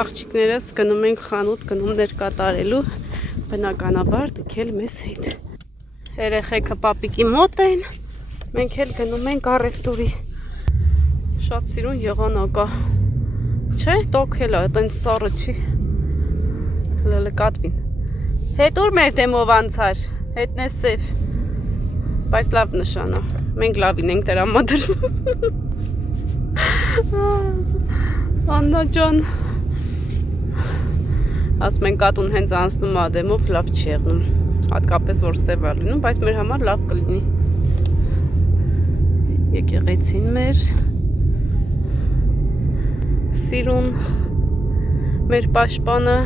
Աղջիկներս գնում ենք խանութ գնումներ կատարելու, բնականաբար դուք էլ մեզ հետ։ Երեխեքը պապիկի մոտ են, մենք էլ գնում ենք առևտուրի։ Շատ սիրուն եղանակ է։ Չէ, տոքել է, այտենց սառը չի։ Լկատվին։ Հետ ուր մեր դեմով անցար, հետն է սև։ Բայց լավ նշան է, մենք լավին ենք տրամադրում։ Աննա ջան, ասում են կատուն հենց անցնում է դեմով, լավ չի եղնում, հատկապես որ սև է լինում, բայց մեր համար լավ կլինի։ Եկեղեցին մեր սիրուն, մեր պաշտպանը։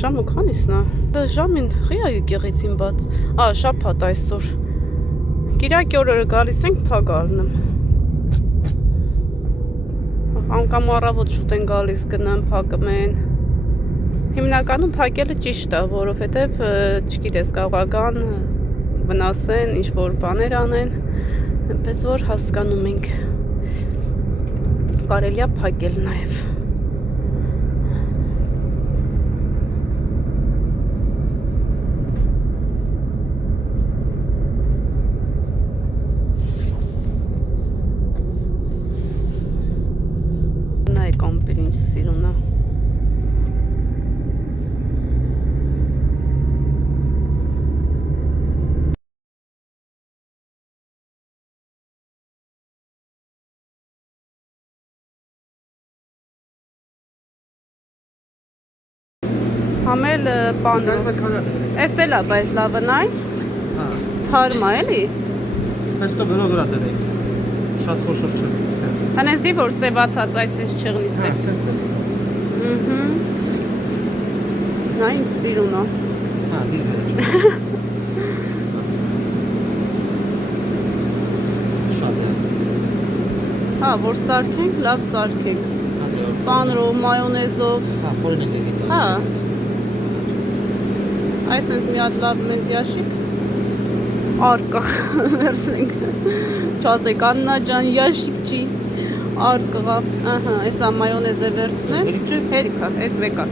Ժամը քանիսն է։ Դա ժամին խի է եկեղեցին բաց։ Շաբաթ այսօր։ Կիրակի օրը գալիս ենք փակ առնեմ։ Անգամ առավոտ շուտ են գալիս գնամ փակում են։ Հիմնականում փակելը ճիշտ է, որովհետև չգիտես կաղական վնասեն, ինչ որ բաներ անեն, այնպես որ հասկանում ենք։ Կարելի է փակել նաև։ Նայեք ամպեր ինչ սիրուն է։ Համել պանրով։ Էս էլ է, բայց լավը նայ։ Թարմ է, էլի։ Բայց տո բերո դրա դրեք։ Շատ խոշոր չէ, սենց։ Հենց որ սևացած այս ինչ չեղնի սև։ Սենց դե։ Նա ինչ սիրուն է։ Դիվեր չէ։ Շատ է։ Որ սարքենք, լավ սարքենք։ Պանրով, մայոնեզով։ Խորին եք եկել։ Այս հենց մի հատ լավ մեծ յաշիկ արկղ վերցնենք, չասեք Աննա ջան յաշիկ չի, արկղա, այսա մայոնեզ է վերցնեմ, հերիք է, այս վեկա։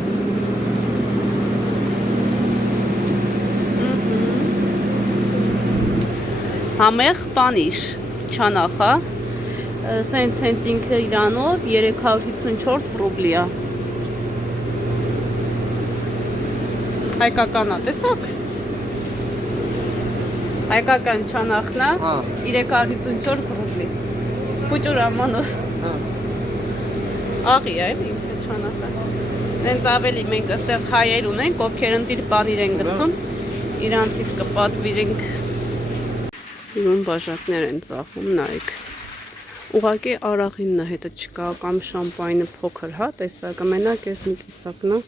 Համեղ պանիշ, չանախա, սենց ինքը իրանով 354 ռուբլի է։ Հայկական է, տեսակ։ Հայկական չանախնա 354 ռուբլի։ Պուճուր ամանով։ Աղի է, ինքը չանախա։ Նենց ավելի մենք աստեղ հայեր ունենք, ովքեր ընտիր պանիր են գցում, իրանցից կպատվիրենք։ Սիրուն բաժակներ են ծախում, նայեք։ Ուղղակի արաղինն է հետը չկա, կամ շամպայնը փոքր հա, տեսակը, մենակ ես մի տեսակն է։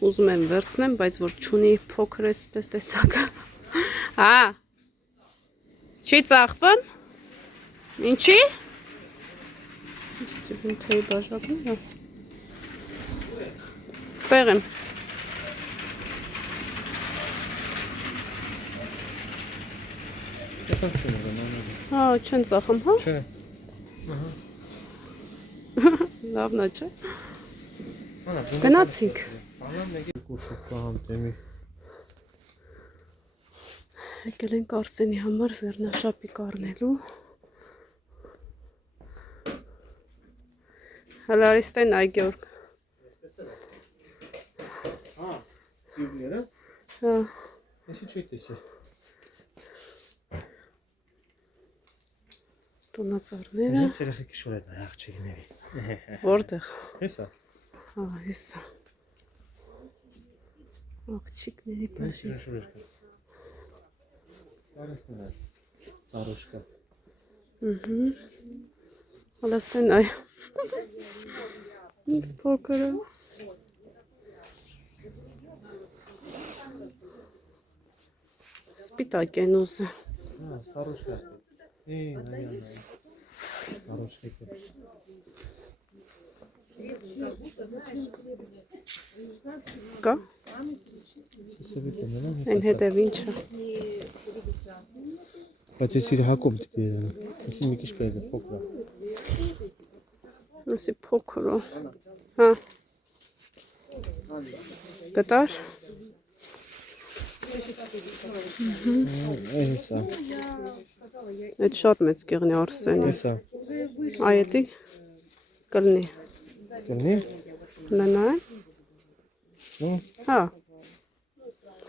Ուզում եմ վերցնեմ, բայց որ չունի փոքր էսպես տեսակը։ Չի ծախվում։ Ինչի։ Սիրուն թեյ բաժակներ է։ Ստեղ եմ։ Չեն ծախում, հա։ Չէ։ Լավն է, չէ։ Գնացինք։ Եկել ենք Արսենի համար վերնաշապիկ առնելու։ Հալարիստեն այ Գյորգ։ Ծիվները։ Հա։ Այսի չի տեսի։ Տոնածառները։ Հենց երեխեքի շորերն է աղջիկների։ Որտեղ։ Հեսա։ Հեսա։ Աղջիկների բաժին։ Արեստն է։ Սարոշկա։ Հալաստեն այ։ Փոքրը։ Սպիտակ են ուզը։ Սարոշկա։ Սարոշկա։ Կա։ Այն հետև ինչը։ Բայց ես իր հակում դեպի Եսի մի քիչ կայզ է փոքր։ Ասի փոքր է։ Հա։ Գտար։ Էսա։ Այդ շատ մեծ կեղնի Արսենի։ Էսա։ Այդի կլնի։ Կլնի։ Լնա։ Ну, Հա։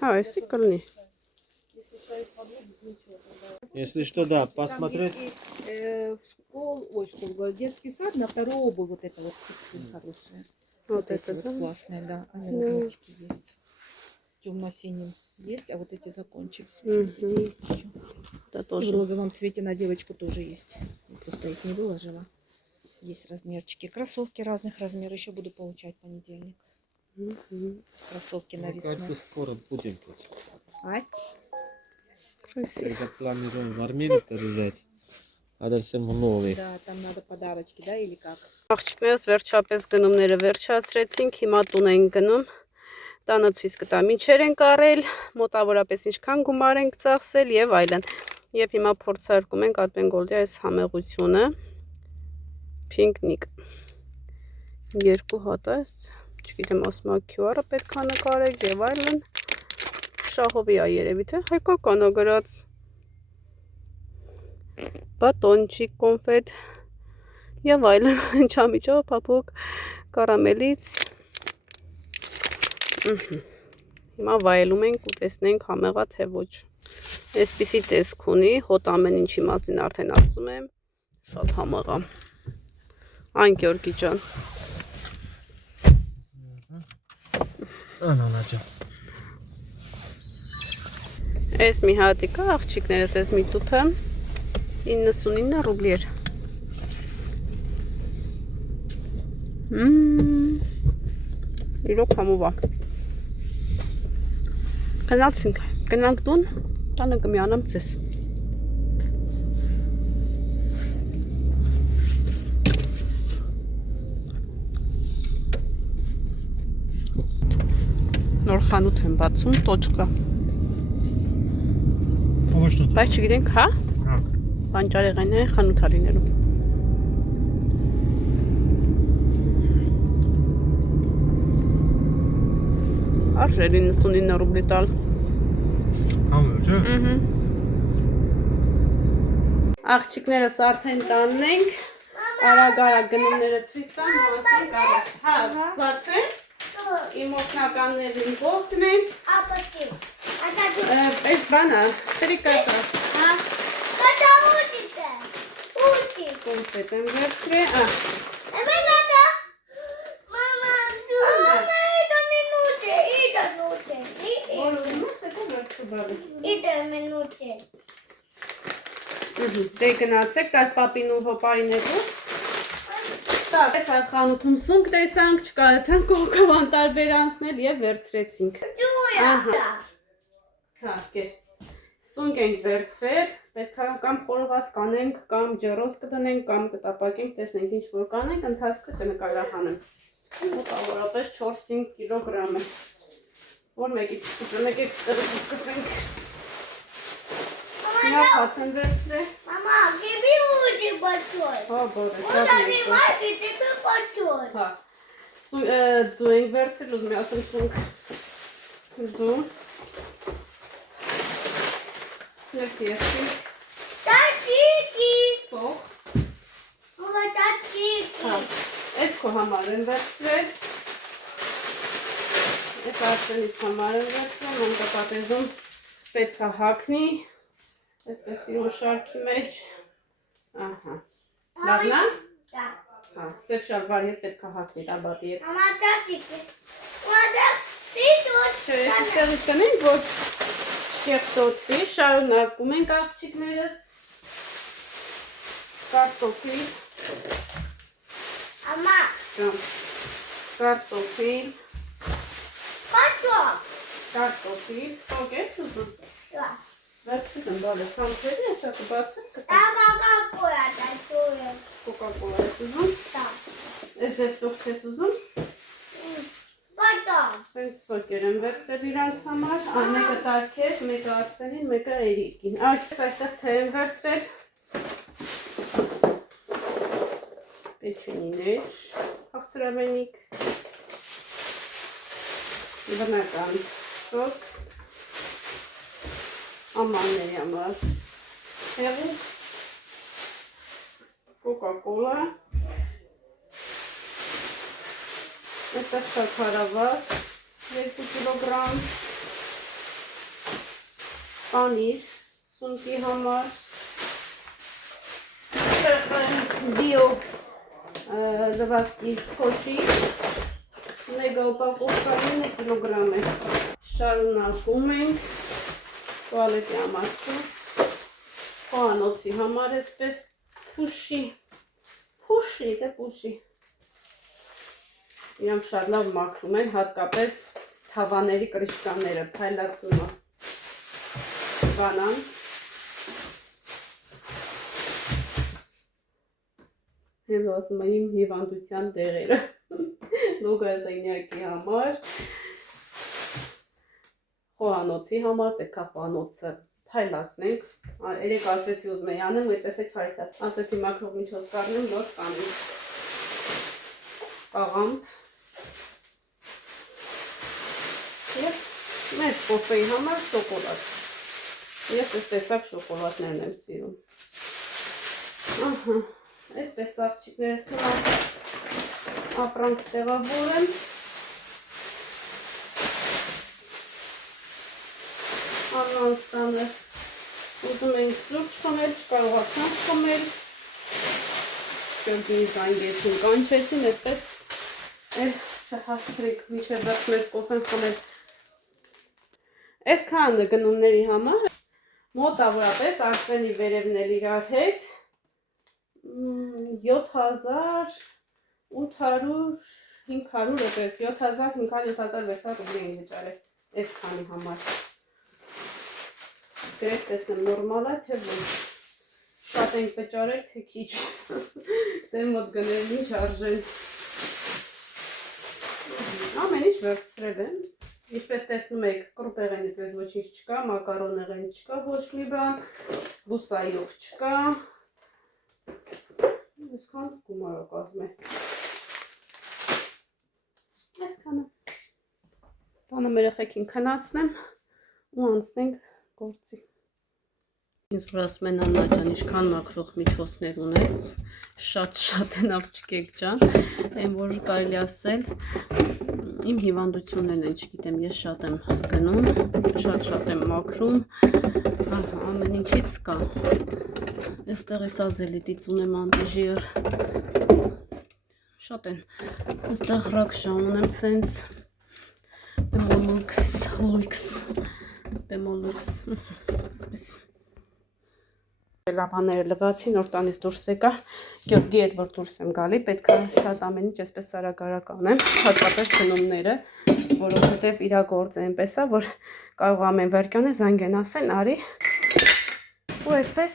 Հա, էսի կլնի։ если что, да, посмотреть. В школу, ой, в детский сад на вторую обувь вот это вот хорошие. Вот эти это, вот да? классные, да. Они размерчики есть. Темно-синим есть, а вот эти закончились. Вот эти есть еще. Это И в тоже. розовом цвете на девочку тоже есть. Я просто их не выложила. Есть размерчики. Кроссовки разных размеров. Еще буду получать в понедельник. Кроссовки на Мне весну. кажется, скоро будем тут. Ай, Красиво. Когда планируем в Армении приезжать, надо всем новый. да, там надо подарочки, да, или как? Աղջիկներս վերջապես գնումները վերջացրեցինք, հիմա տուն ենք գնում, տանը ցույց կտա ինչեր ենք առել, մոտավորապես ինչքան գումար ենք ծախսել եւ այլն։ Եվ հիմա փորձարկում ենք Ալպենգոլդի այս համեղությունը, Pink-Nick 2 հատ է, չգիտեմ ասում QR-ը պետք է նկարեք եւ այլն։ Շահովի է երևի թե հայկական է գրած։ Բատոնչիկ, կոնֆետ Եվ այլն, չամիջով, պապուկ, կարամելից։ Հիմա վայելում ենք ու տեսնենք համեղա թե ոչ։ Այսպիսի տեսք ունի, հոտ ամեն ինչի մասին արդեն ասում եմ, շատ համեղա։ Այն Գյորգի ջան։ Անանաջա։ Այս մի հատիկը, աղջիկներս, այս մի տուփը 99 ռուբլի էր։ Իրոք համով է։ Գնանք տուն, տանը կմիանամ ձեզ։ Նոր խանութ եմ բացում, տոճկա։ Ավաշնոց։ Բայց չգիտենք, հա։ Հա։ Բանջարեղեն է խանութալիներում։ Արժե 99 ռուբլի տալ։ Համը, չէ։ Աղջիկներս արդեն տանն ենք, արագ գնումները ցույց տամ, ասենք առաջ։ Հա, բացեն։ Իմ օգնականներին կողքնեն։ Այս բանը, տրիկատա։ Կոնֆետ եմ վերցրել, որ ուզում ես, եկո վերցու բալիս։ Դե գնացեք, տար պապին ու հոպարին հետո։ Так, այս խանութում սունկ տեսանք, չկարեցանք կողքով անտարբեր անցնել եւ վերցրեցինք։ Հա, կեր։ Սունկ ենք վերցրել, պետք է կամ խորոված կանենք, կամ ջեռոզ կդնենք, կամ կտապակենք, տեսնենք ինչ որ կանենք, ընթացքը կնկարահանեմ։ Մոտավորապես 4-5 կիլոգրամ է։ Որ մեկից սկսենք։ Հիմա հաց եմ վերցրել։ Mama, give me a bottle. Հա, բորը, What are you wanting? Give me a bottle. Հա, ձու ենք վերցրել, ուզում եմ ասեմ սունկ ձու։ Երկի That's cheeky. սող։ Mama, that's cheeky. Հա, այս քո համար եմ վերցրել։ Այս Արսենից համար եմ վերցրել, մանկապատեզում պետք է հագնի։ Այսպես իրոն շարքի մեջ։ Ահա։ Լավն է։ Yeah. Հա, սև շալվարի հետ պետք է հագնի տաբատի հետ։ Mama, that's cheeky. Mama, that's cheeky. Չէ, այստեղից տնենք, որ կեղտոտվի, շարունակում ենք աղջիկներս։ Կարտոֆիլ, Mama, կարտոֆիլ, bottle. կարտոֆիլ, սոկ ես ուզում։ Yeah. Վերցրել եմ բալես, համքերի ես ակը բացել կտա։ Coca-Cola, that's all. Կոկա-կոլա ես ուզում։ Ես ձև սոկ ես ուզում։ Bottle. Սենց սոկեր եմ վերցրել իրանց համար, մեկը տարքեզ, մեկը Արսենին, մեկը Էրիկին։ Այստեղ թե եմ վերցրել, Պեչենիներ, փախցրավենիք, բնական սոկ, ամանների համար հեղուկ, կոկա-կոլա, այստեղ շաքարավազ 2 կիլոգրամ, պանիր սունկի համար, բիո լվասկի փոշի, մեգա ուպակովկա 9 կիլոգրամ է, շարունակում ենք, տուալետի համար խոհանոցի համար էսպես փուշի, իրանք շատ լավ մաքրում են, հատկապես թավաների կրիշկաները, փայլացումը, բանան, հենց ասում եմ իմ հիվանդության դեղերը, լոգազենյակի համար, խոհանոցի համար, պետք է խոհանոցը փայլացնենք, երեք ասեցի ուզում էի անեմ, ու այդպես է չարից ասեցի մաքրող միջոց կառնեմ, նոր կանեմ, կաղամբ, և մեր կոֆեի համար շոկոլադ, ես այս տեսակ շոկոլադներն եմ սիրում, այդպես աղջիկներս ապրանք տեղավորեմ, առանցանը ուզում ենք սուրճ խմել, չկարողացանք խմել, Գյորգիի զանգեցին, կանչեցին, այդպես չհասցրեք մինչև վերջ մեր կոֆեն խմել։ Այսքան գնումների համար մոտավորապես Արսենի վերևնել իրար հետ 7,800-500 էպես 7,500-7,600 ռուբլի են վճարել այսքանի համար։ Գրեթե տեսնեմ նորմալ է, թե ոչ, շատ ենք վճարել, թե քիչ, ձեր մոտ գներն ինչ արժեն։ Ամեն ինչ վերցրել եմ, ինչպես տեսնում եք, կրուպեղենից ես ոչինչ չկա, մակարոնեղեն չկա, ոչ մի բան, բուսայով չկա, այսքան գումարը կազմում է։ Այսքանը։ Բանը մեր երեխեքին քնացնեմ ու անցնենք գործի։ Ինձ որ ասում են Աննա ջան, ինչքան մաքրող միջոցներ ունես, շատ են աղջիկեք ջան, այն որ կարելի ասել, իմ հիվանդություններն են, չգիտեմ, ես շատ եմ գնում, շատ եմ մաքրում, ամեն ինչից կա, այստեղ ես ազելիտից ունեմ անտիժիր, շատ են, այստեղ ռակշա ունեմ սենց, Բեմոլուքս, այսպես լավաները լվացի, նոր տանից դուրս եկա, Գյորգի հետ որ դուրս եմ գալի, պետք է շատ ամեն ինչ այսպես սարագարակ անեմ, հատկապես գնումները, որովհետև իր գործը այնպես է, որ կարող ամեն վարկյանը զանգեն ասեն, արի, ու այդպես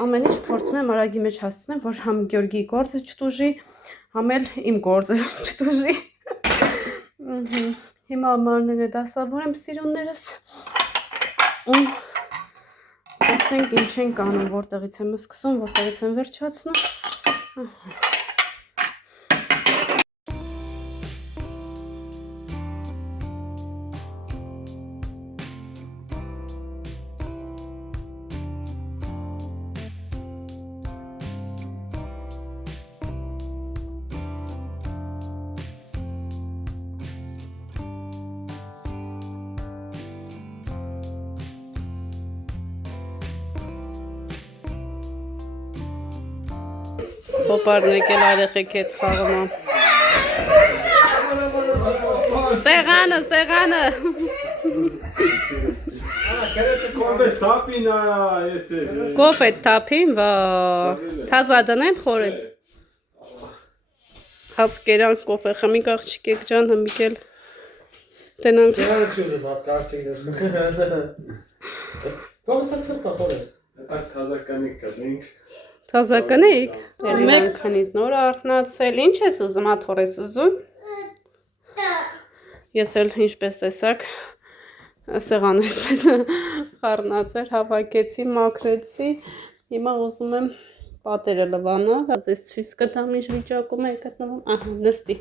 ամեն ինչ փորձում եմ արագի մեջ հասցնեմ, որ համ Գյորգի գործը չտուժի, համ էլ իմ գործը չտուժի։ Հիմա ամառները դասավորեմ սիրուններս ու տեսնենք ինչ ենք անում, որտեղից եմ սկսում, որտեղից եմ վերջացնում։ Պոպարն եկել արեխեք հետ խաղում եմ։ Սեղանը։ Կոֆե թափին, վա, թազա դնեմ խորեն։ Հաց կերան կոֆե խմիկ աղջիկեք ջան, հմիկ էլ տենանք։ Սեղանը չի ուզում, հապ կարդիկ դեր։ Կողսակ սրպա խորեն։ Այդ թազականիկ կդենք։ Թազականիկ, մեկ քանից նոր արթնացել, ինչ ես ուզում, աթոր ես ուզում։ Ես էլ ինչպես տեսակ, սեղան այսպես խառնացել, հավաքեցի, մաքրեցի, հիմա ուզում եմ Պատերը լվանա, այս ցույց կտամ ինչ վիճակում է գտնվում։ Ահա, նստի։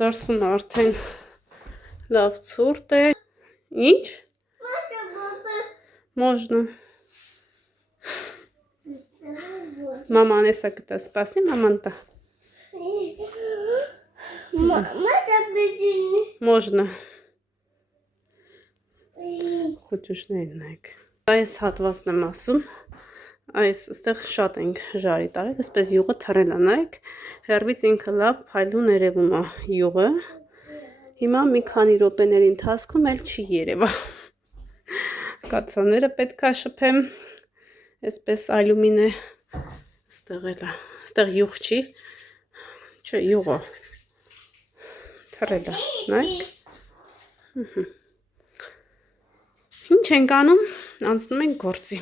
Դրսում արդեն լավ ցուրտ է։ Ինչ։ Можно. Мама, Анесса, это спаси, маманта. Можно. Хочешь նայեք։ Այս հատվածն եմ ասում, այս այստեղ շատ ենք ժարի տարել, այսպես յուղը թռել է, նայեք, հեռվից ինքը լավ փայլուն երևում է յուղը։ Հիմա մի քանի րոպեների ընթացքում էլ չի երևա։ Կացաները պետք է շփեմ, այսպես ալյումինե, այստեղ էլ է, այստեղ յուղ չի, չէ, յուղը թռել է, նայեք։ Ինչ ենք անում, անցնում ենք գործի։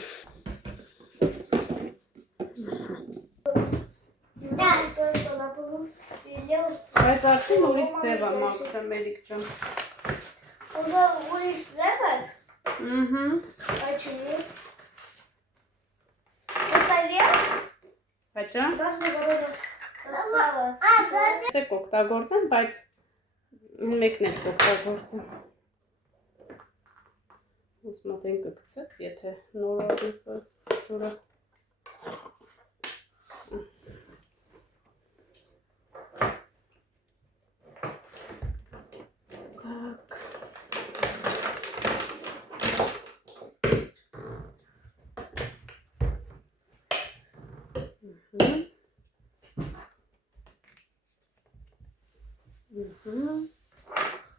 Բայց արդեն ուրիշ ձև է մաքրում Էլիկ ջան։ Ուրիշ ձև է։ Почему? Посолил? Հաճա։ Каждый вроде состава. Սեք օգտագործեմ, բայց մեկն էլ օգտագործեմ։ Ուսում ատեն կգցես, եթե նոր արնեսը ջուրը։ Так.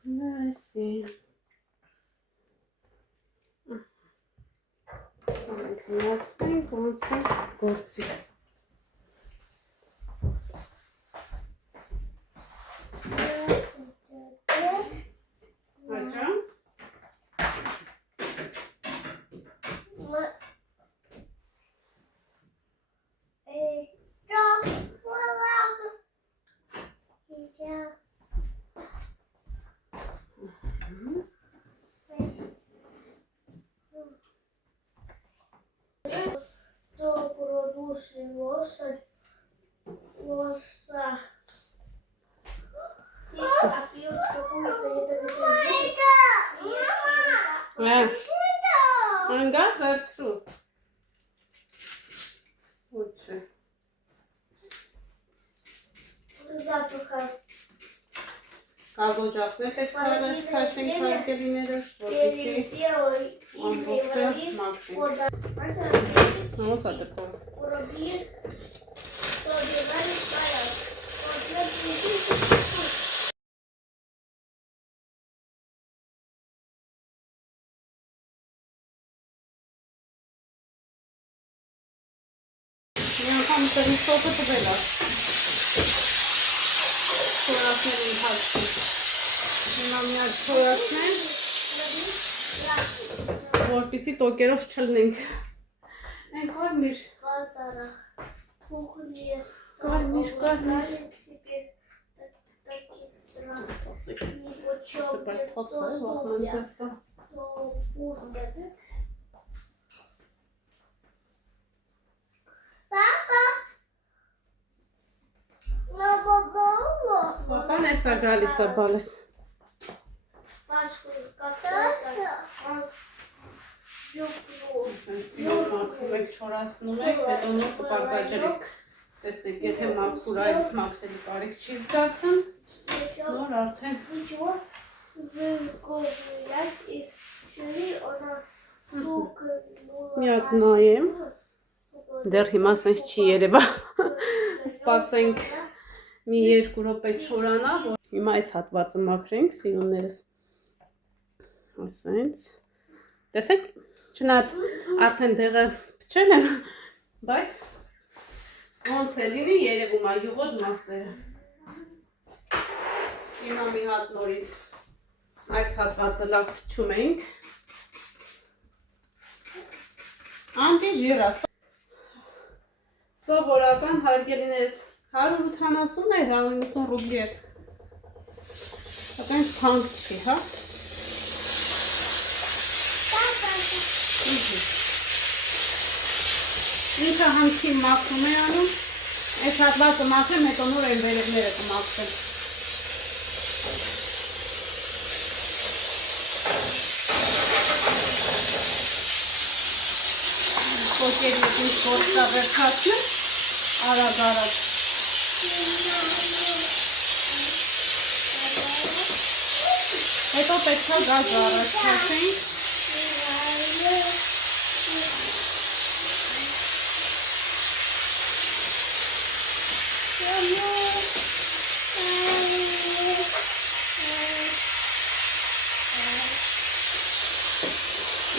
Nice. Ոնց գործի։ Հաճա։ Продуши лошадь. Лоша. А пьют какую-то Անգա վերցրու։ Ոչը։ запаха. Կազոջախներ պետք է քաշենք հարկելիներս, որպեսզի Перелетела и ամբողջը մաքրենք։ Ոնց է դեպքում։ Воробьи собирались в порядок. Մի անգամ տղի սոպը տվել է։ Չորացների ընթացքում։ Հիմա մի հատ չորացնեմ, որպեսզի տոկերով չլնենք։ Ենք կարմիր։ Базарах, кухне. Կարմիր։ Теперь такие Սպայս թոքսը է, վախման ձևտա։ пусто. Папа! Պապան էսա գալիս է բալես։ Пашку какой-то. Սենսիվ մաքրում եք, չորացնում եք, հետո նոր կպարտաջրեք։ Տեսնեք, եթե մաքրել մաքրելի կարիք չի զգացվում, նոր արդեն։ Ничего, выковырять из шеи, она стукнула. Մի հատ նայեմ, դեռ հիմա սենց չի երևա, սպասենք մի 2 րոպե չորանա, հիմա այս հատվածը մաքրենք, սիրուններս, ասենց, տեսեք, չնայած արդեն դեղը փչել եմ, բայց ոնց է լինի երևում է յուղոտ մասերը, հիմա մի հատ նորից այս հատվածը լավ փչում ենք, անտիժիրա, սովորական հարգելիներս 180 է, 190 ռուբլի է, սակայն թանկ չի, հա? Ինքը հանգչին մաքրում է անում, այս հատվածը մաքրեմ, հետո նոր այն վերևները կմաքրեմ։ Կոկերից ինչ գործա վերջացնեմ, արագ-արագ։ Հետո պետք է գազը առաջ քաշենք։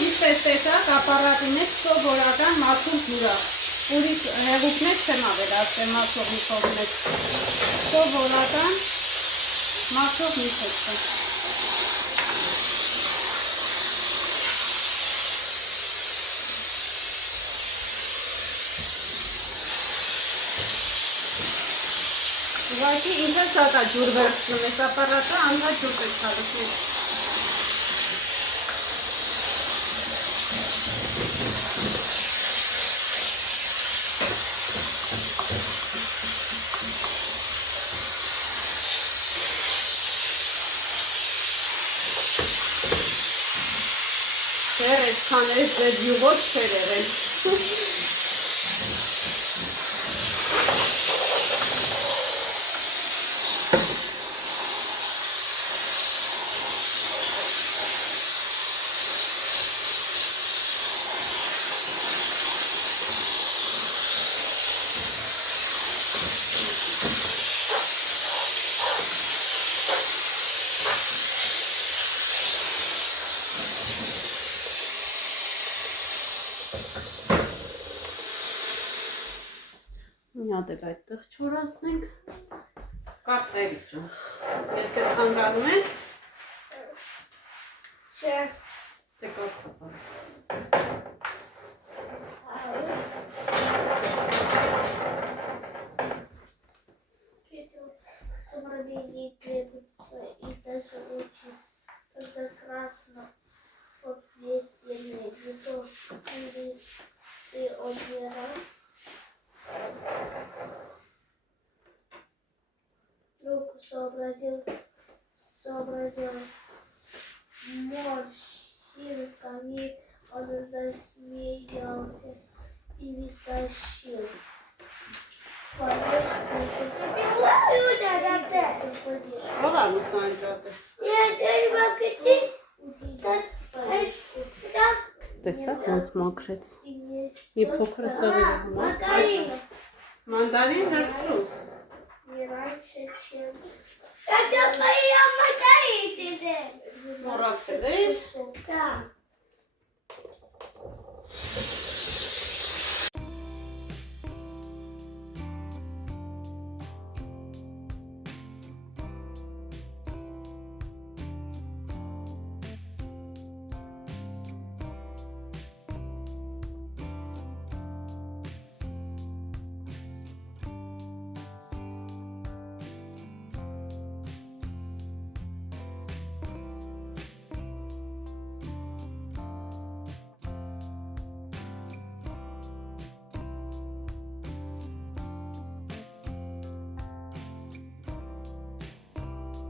Իսկ այս տեսակ ապարատի մեջ սովորական մաքուր ջուրա։ Ուրիշ հեղուկներ չեմ ավելացրել մաքրող միջով մեջ։ Սովորական մաքրող միջոցը։ Ուղղակի ինքը շատ է ջուր վերցնում, այս ապարատը անհատ ջուր պետք է լցնել։ Դեռ այսքան էս յուղոց չեր եղել։ Մի հատ էլ այդտեղ չորացնենք։ Կապ տերիճը։ Ես կեզ հանգանում եմ։ Չէ։ Դե կապ կապարս։ Чтобы родили требуется и даже очень, когда красно подсветленное лицо и одера. Вдруг сообразил морщинками, он засмеялся и вытащил. Ո՞ր ամուսանջատ է։ Տեսակ ոնց մաքրեց։ Մի փոքր ստեղի է։ Մանդարին հրցրու։ Не раньше, чем... Это моя мандарина! Մոռացել է։ Да.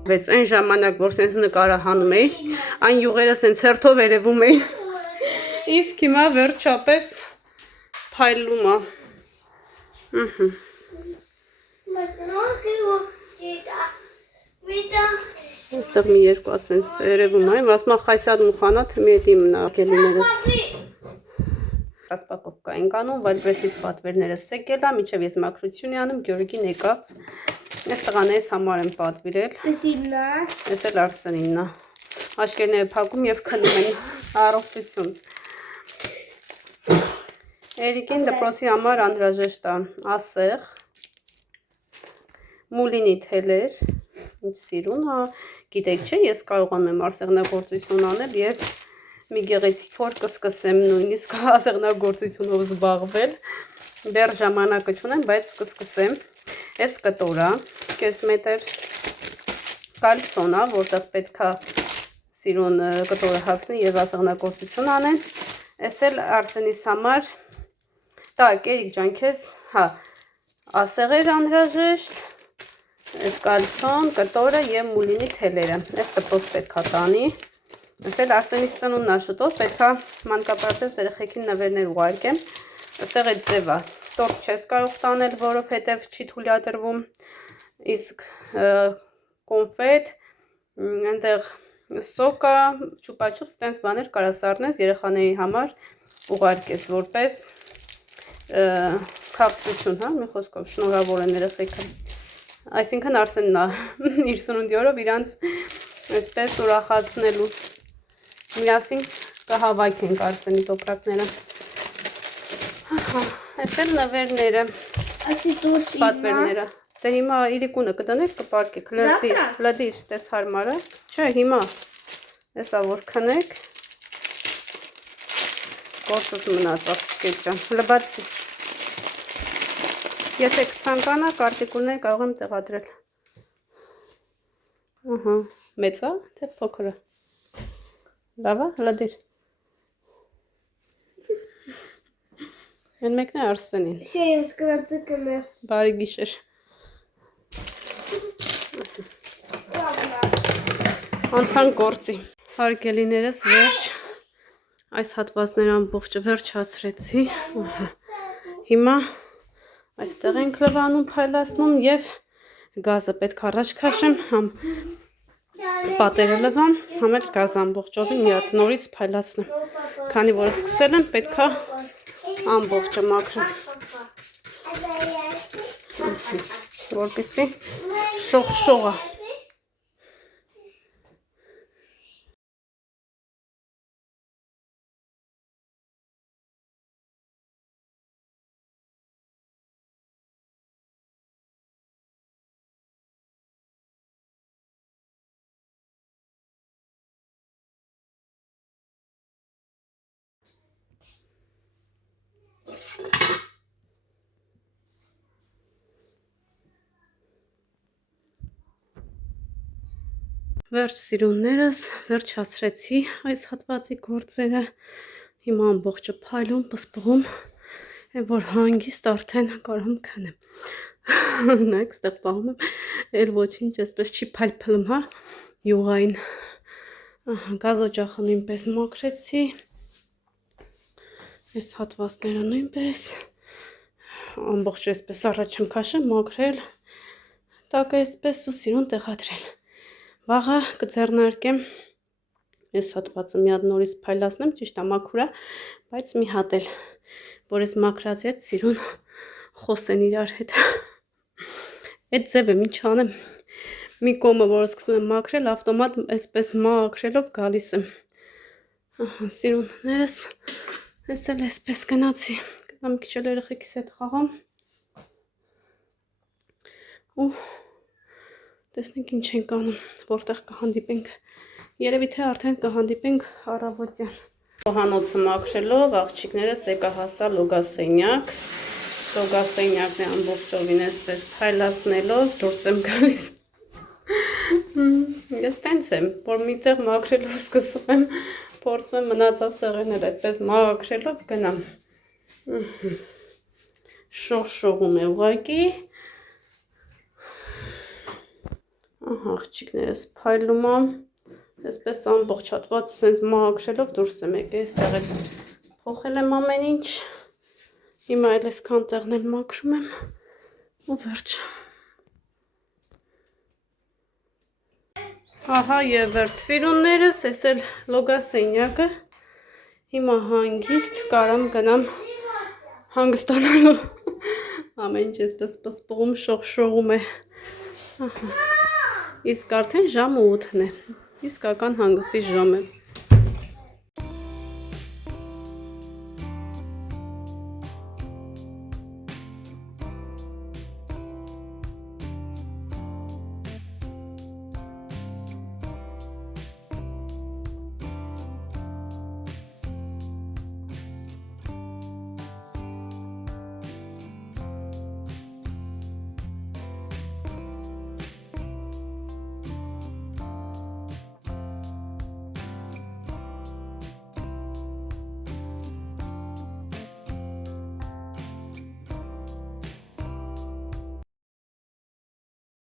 Բայց այն ժամանակ, որ սենց նկարահանում էի, այն յուղերը սենց հերթով երևում էին, իսկ հիմա վերջապես փայլում է։ Այստեղ մի երկու սենց երևում է, ասմա խայսատ մուխանա թմի էտի մնա գելիներս։ Ռասպակովկա ենք անում, վայլպրեսից պատվերներս սեկել է, միջև ես մաքրություն անում, Գյորգին եկավ։ Այս տղան ես համար եմ պատվիրել։ Ես էլ Արսենինն է։ Աշկերները փակում եւ քնում են առողջություն։ Էրիկին դպրոցի համար անհրաժեշտ է ասեղ, մուլինի թելեր, ինչ սիրուն է, գիտեք չէ, ես կարողանում եմ ասեղնագործություն անել եւ մի գեղեցիկ որ կսկսեմ նույնիսկ ասեղնագործությունով զբաղվել։ Դեռ ժամանակը չունեմ, բայց կսկսեմ։ Այս կտորա, կես մետր կալցոն է, որտեղ պետք է սիրուն կտորը հագցնի եւ ասեղնագործություն անեն։ Այս էլ Արսենիս համար Так, Երիկ ջան, քեզ, հա, ասեղեր անհրաժեշտ, այս կալցոն, կտորը և մուլինի թելերը, այս տպոս պետք է տանի, այս էլ Արսենիս ծնունն է շուտով, պետք է մանկապարտեզ երեխեքին նվերներ ուղարկեմ, այստեղ այդ ձև է, տորտ չես կարող տանել, որովհետև չի թույլատրվում, իսկ կոնֆետ, այնտեղ սոկա, չուպաչուպս, տենց բաներ կարաս առնես երեխաների համար ուղարկես, որպես քաղցրություն, հա, մի խոսքով շնորհավոր են երեխեքը, այսինքն Արսենն է իր սնունդի օրով իրանց այսպես ուրախացնելու, միասին կհավաքենք Արսենի տոպրակները, այս էլ նվերները, պատվերները, դե հիմա իրիկունը կդնեք կպարկեք, լդիր, տես հարմարը, չէ հիմա, եսա որ քնեք, գործս մնաց աղջիկետ ջան, լբացի, եթե կցանկանա կարտիկունները կարող եմ տեղադրել, մեծ է, թե փոքրը, լավ է, լդիր, են մեկն է Արսենին, Ես կրածիկն է, բարի գիշեր, անցան գործի, հարգելիներս վերջ, այս հատվածները ամբողջը վերջացրեցի, հիմա այստեղ ենք լվանում, փայլացնում և գազը պետք առաջ քաշեմ, համ պատերը լվամ, համ էլ գազը ամբողջովին մի հատ նորից փայլացնեմ, քանի որ սկսել եմ, պետք է ամբողջը մաքրեմ, որպեսզի շողշողը Վերջ սիրուններս, վերջացրեցի այս հատվածի գործերը, հիմա ամբողջը փայլում, պսպղում, որ հանգիստ արդեն կարող եմ քնեմ, նայք ստեղ պահում եմ, էլ ոչինչ այսպես չի փայլփլում, հա, յուղային, գազօջախը նույնպես մաքրեցի, այս հատվածները նույնպես, ամբողջ այսպես առաջ եմ քաշեմ, մաքրել, տակը այսպես ու սիրուն տեղադրել, վաղը կձեռնարկեմ, այս հատվածը մի հատ նորից փայլացնեմ, ճիշտ է մաքուր է, բայց մի հատ էլ, որ այս մաքրածի հետ սիրուն խոսեն իրար հետ, այդ ձև եմ, ինչ անեմ, մի կոմը, որ սկսում եմ մաքրել, ավտոմատ այսպես մաքրելով գալիս եմ, սիրուններս, այս էլ այսպես գնացի, կտամ քիչ էլ երեխեքիս հետ խաղամ, ու տեսնենք ինչ ենք անում, որտեղ կհանդիպենք, երևի թե արդեն կհանդիպենք առավոտյան, խոհանոցը մաքրելով, աղջիկներս եկա հասա լոգասենյակ, լոգասենյակն է ամբողջովին այսպես փայլացնելով, դուրս եմ գալիս, ես տենց եմ, որ միտեղ մաքրելով սկսում եմ, փորձում եմ մնացած տեղերներ այդպես մաքրելով գնամ, շողշողում է ուղղակի, աղջիկներս փայլում եմ, այսպես ամբողջ հատվածը սենց մաքրելով դուրս եմ եկել, այստեղ էլ փոխել եմ ամեն ինչ, հիմա էլ այսքան տեղն էլ մաքրում եմ ու վերջ։ Ահա եւ վերջ սիրուններս, այս էլ լոգասենյակը, հիմա հանգիստ կարամ գնամ հանգստանալու, ամեն ինչ այսպես պսպղում, շողշողում է, իսկ արդեն ժամը 8-ն է, իսկական հանգստի ժամ է։